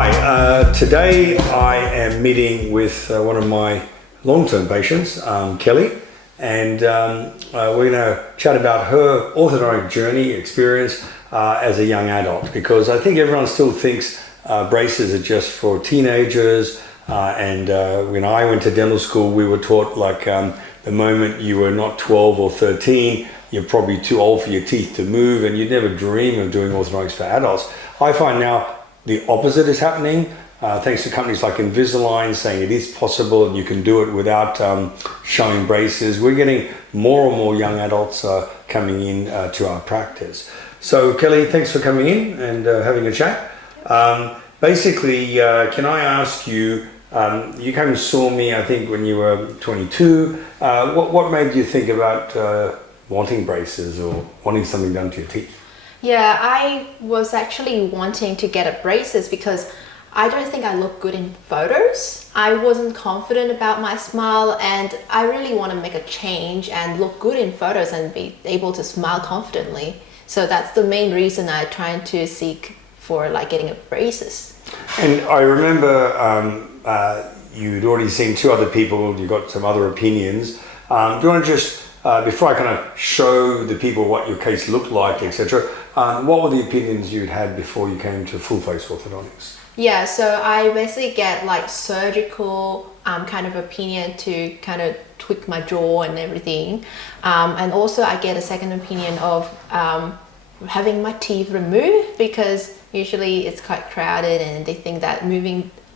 Hi, today I am meeting with one of my long-term patients, Kelly, and we're going to chat about her orthodontic journey, experience as a young adult, because I think everyone still thinks braces are just for teenagers, and when I went to dental school, we were taught like the moment you were not 12 or 13, you're probably too old for your teeth to move, and you'd never dream of doing orthodontics for adults. I find now the opposite is happening, thanks to companies like Invisalign saying it is possible and you can do it without showing braces. We're getting more and more young adults coming in to our practice. So Kelly, thanks for coming in and having a chat. Basically, can I ask you, you came and saw me, I think, when you were 22. What made you think about wanting braces or wanting something done to your teeth? Yeah, I was actually wanting to get a braces because I don't think I look good in photos. I wasn't confident about my smile, and I really want to make a change and look good in photos and be able to smile confidently. So that's the main reason I tried to seek for like getting a braces. And I remember you'd already seen two other people, you got some other opinions. Do you want to just, before I kind of show the people what your case looked like, etc., what were the opinions you'd had before you came to full face orthodontics? Yeah, so I basically get like surgical kind of opinion to kind of tweak my jaw and everything. And also I get a second opinion of having my teeth removed, because usually it's quite crowded and they think that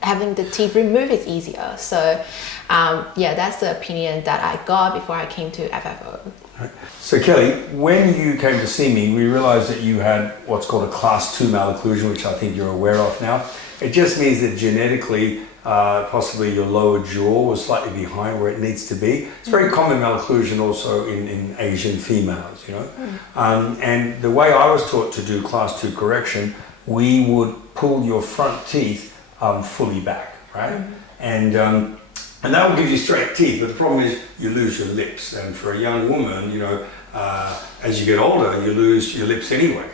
having the teeth removed is easier. So yeah, that's the opinion that I got before I came to FFO. Right. So Kelly, when you came to see me, we realized that you had what's called a class 2 malocclusion, which I think you're aware of now. It just means that genetically, possibly your lower jaw was slightly behind where it needs to be. It's very common malocclusion also in Asian females, you know. And the way I was taught to do class 2 correction, we would pull your front teeth fully back, right? And that will give you straight teeth, but the problem is you lose your lips. And for a young woman, you know, as you get older, you lose your lips anyway.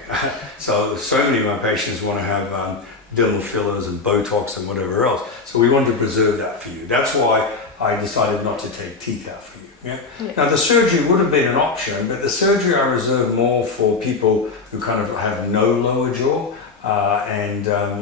So many of my patients want to have dental fillers and Botox and whatever else. So we wanted to preserve that for you. That's why I decided not to take teeth out for you. Yeah? Now the surgery would have been an option, but the surgery I reserve more for people who kind of have no lower jaw.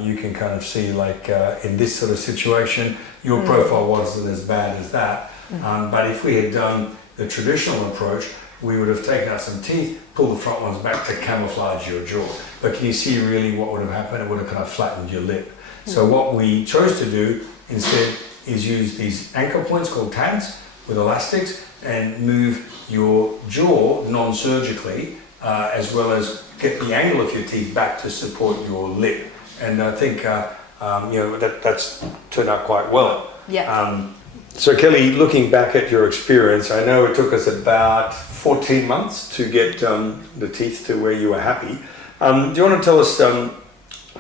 You can kind of see, like in this sort of situation, your profile wasn't as bad as that. But if we had done the traditional approach, we would have taken out some teeth, pulled the front ones back to camouflage your jaw. But can you see really what would have happened? It would have kind of flattened your lip. So what we chose to do instead is use these anchor points called tabs with elastics and move your jaw non-surgically, as well as get the angle of your teeth back to support your lip. And I think you know, that's turned out quite well. Yeah. So Kelly, looking back at your experience, I know it took us about 14 months to get the teeth to where you were happy. Do you want to tell us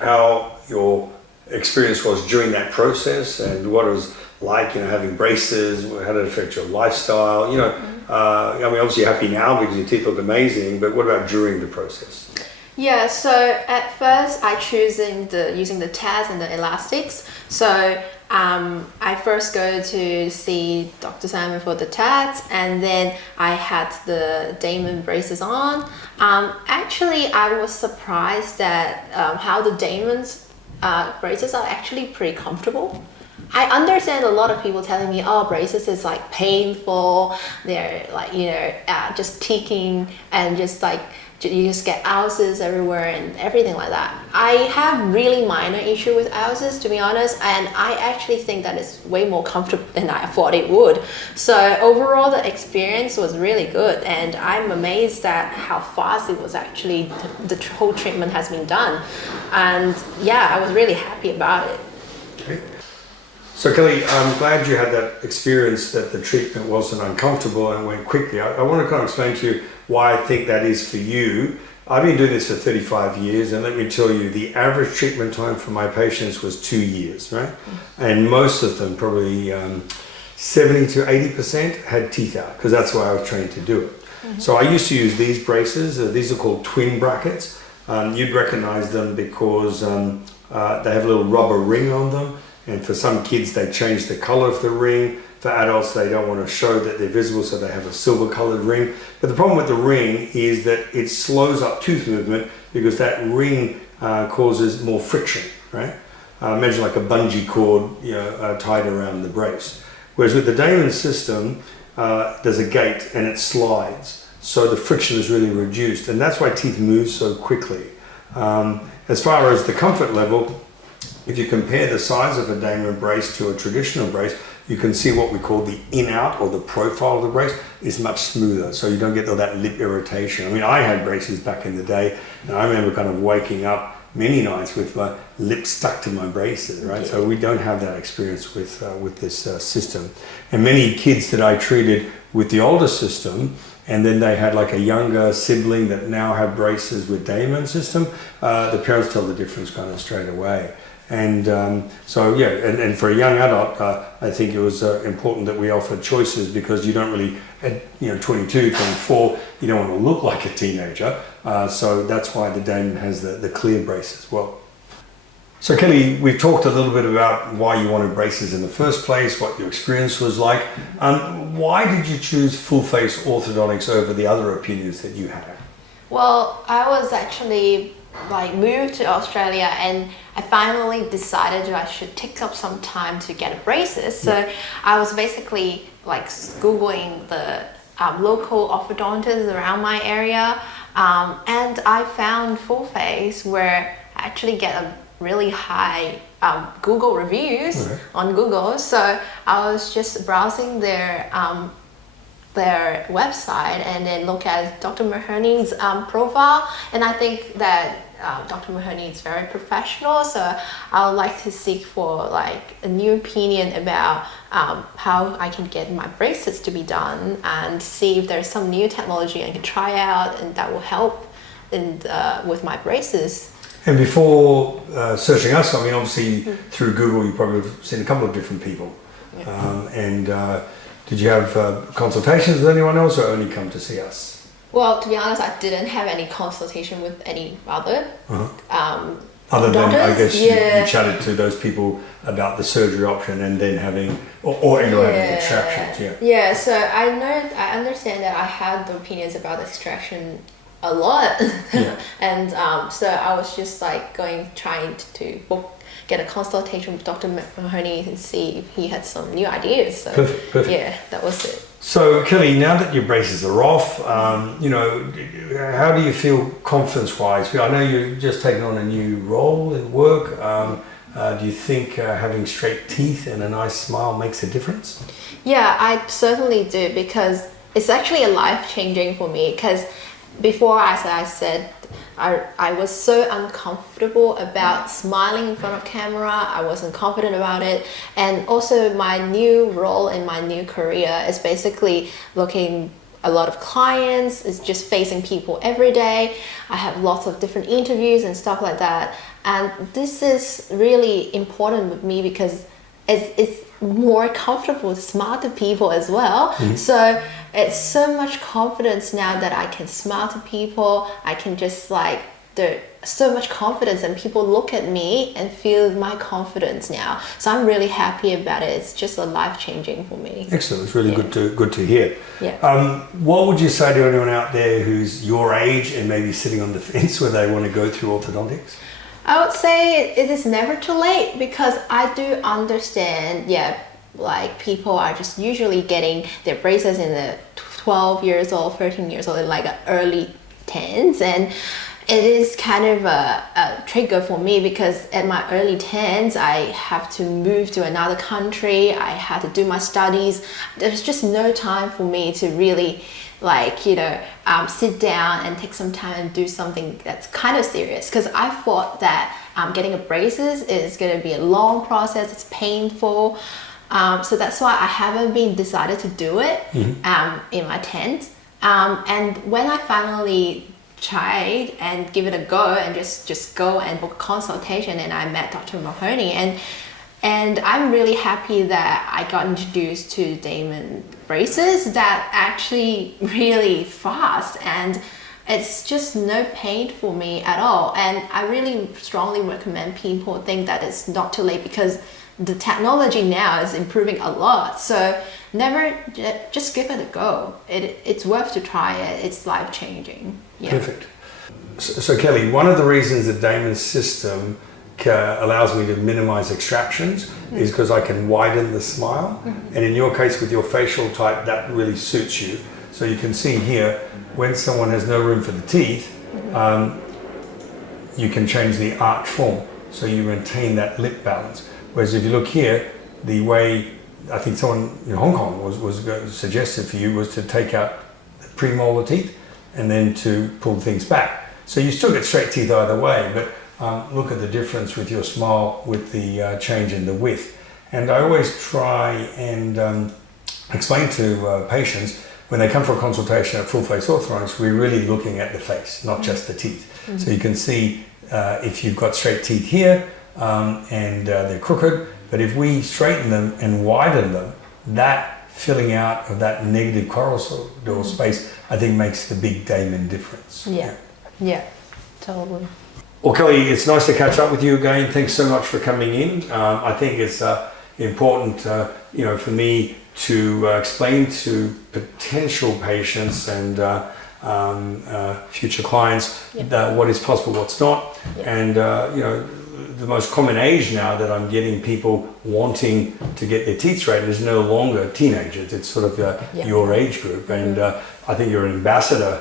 how your experience was during that process and what it was like, you know, having braces? How did it affect your lifestyle? You know, I mean, obviously you're happy now because your teeth look amazing, but what about during the process? Yeah, so at first I using the tabs and the elastics. So I first go to see Dr. Simon for the tabs, and then I had the diamond braces on. Actually, I was surprised at how the diamonds braces are actually pretty comfortable. I understand a lot of people telling me, oh, braces is like painful, they're like, you know, just ticking and just like you just get ulcers everywhere and everything like that. I have really minor issue with ulcers, to be honest, and I actually think that it's way more comfortable than I thought it would. So overall, the experience was really good, and I'm amazed at how fast it was actually, the whole treatment has been done. And yeah, I was really happy about it. Okay. So Kelly, I'm glad you had that experience, that the treatment wasn't uncomfortable and went quickly. I want to kind of explain to you why I think that is for you. I've been doing this for 35 years, and let me tell you, the average treatment time for my patients was 2 years, right? And most of them, probably 70 to 80%, had teeth out, because that's why I was trained to do it. So I used to use these braces. These are called twin brackets. You'd recognize them because They have a little rubber ring on them, and for some kids they change the color of the ring. For adults, they don't want to show that they're visible, so they have a silver colored ring. But the problem with the ring is that it slows up tooth movement because that ring causes more friction, right? Imagine like a bungee cord, tied around the brace. Whereas with the Damon system, there's a gate and it slides, so the friction is really reduced, and that's why teeth move so quickly. As far as the comfort level, if you compare the size of a Damon brace to a traditional brace, you can see what we call the in-out, or the profile of the brace is much smoother, so you don't get all that lip irritation. I mean, I had braces back in the day, and I remember kind of waking up many nights with my lips stuck to my braces, right? Yeah. So we don't have that experience with this system. And many kids that I treated with the older system, and then they had like a younger sibling that now have braces with Damon system, the parents tell the difference kind of straight away. And so yeah, and for a young adult, I think it was important that we offer choices, because you don't really, at 22, 24, you don't want to look like a teenager. So that's why the Damon has the clear brace as well. So Kelly, we've talked a little bit about why you wanted braces in the first place, what your experience was like. Why did you choose full face orthodontics over the other opinions that you had? Well, I was actually moved to Australia, and I finally decided I should take up some time to get a braces. So I was basically Googling the local orthodontists around my area, and I found Full Face, where I actually get a really high Google reviews on Google. So I was just browsing their website and then look at Dr. Mahony's profile, and I think that Dr. Mahony is very professional, so I would like to seek for a new opinion about how I can get my braces to be done, and see if there's some new technology I can try out and that will help with my braces. And before searching us, I mean, obviously through Google, you probably have seen a couple of different people. Yeah. Did you have consultations with anyone else, or only come to see us? Well, to be honest, I didn't have any consultation with any other. Other than, I guess, you Yeah. chatted to those people about the surgery option, and then having, or having extractions, Yeah, so I understand that I had the opinions about extraction a lot. And so I was just trying to get a consultation with Dr. Mahony and see if he had some new ideas. So Perfect. yeah, that was it. So Kelly, now that your braces are off, how do you feel confidence-wise? I know you've just taken on a new role in work. Do you think having straight teeth and a nice smile makes a difference? Yeah, I certainly do, because it's actually a life-changing for me. Because before, as I said, I was so uncomfortable about smiling in front of camera. I wasn't confident about it. And also my new role in my new career is basically looking a lot of clients, is just facing people every day. I have lots of different interviews and stuff like that. And this is really important with me, because it's more comfortable to smile to people as well. So it's so much confidence now that I can smile to people. I can just there's so much confidence, and people look at me and feel my confidence now. So I'm really happy about it. It's just a life-changing for me. Excellent. It's really good to hear. Yeah. What would you say to anyone out there who's your age and maybe sitting on the fence where they want to go through orthodontics? I would say it is never too late, because I do understand, people are just usually getting their braces in the 12 years old, 13 years old, early 10s. And it is kind of a trigger for me, because at my early 10s, I have to move to another country. I had to do my studies. There's just no time for me to really sit down and take some time and do something that's kind of serious, because I thought that getting a braces is going to be a long process. It's painful, so that's why I haven't been decided to do it in my 10s. And when I finally tried and give it a go and just go and book a consultation, and I met Dr. Mahony, and I'm really happy that I got introduced to Damon braces that actually really fast, and it's just no pain for me at all. And I really strongly recommend people think that it's not too late, because the technology now is improving a lot. So never, just give it a go. It's worth to try it. It's life changing. Yeah. Perfect. So Kelly, one of the reasons that Damon's system allows me to minimize extractions is because I can widen the smile. And in your case with your facial type, that really suits you. So you can see here, when someone has no room for the teeth, you can change the arch form, so you maintain that lip balance. Whereas if you look here, the way I think someone in Hong Kong was suggested for you was to take out the premolar teeth and then to pull things back. So you still get straight teeth either way, but look at the difference with your smile with the change in the width. And I always try and explain to patients, when they come for a consultation at Full Face Orthodontics, we're really looking at the face, not just the teeth. So you can see if you've got straight teeth here and they're crooked, but if we straighten them and widen them, that filling out of that negative corridor space, I think makes the big Damon difference. Yeah, totally. Well, Kelly, it's nice to catch up with you again. Thanks so much for coming in. I think it's important, for me to explain to potential patients and future clients that what is possible, what's not. And the most common age now that I'm getting people wanting to get their teeth straightened is no longer teenagers. It's sort of your age group. And I think you're an ambassador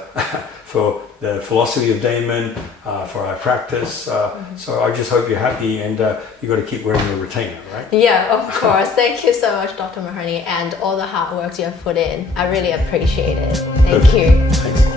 for the philosophy of Damon, for our practice. So I just hope you're happy, and you got to keep wearing your retainer, right? Yeah, of course. Thank you so much, Dr. Mahony, and all the hard work you have put in. I really appreciate it. Thank you. Thanks.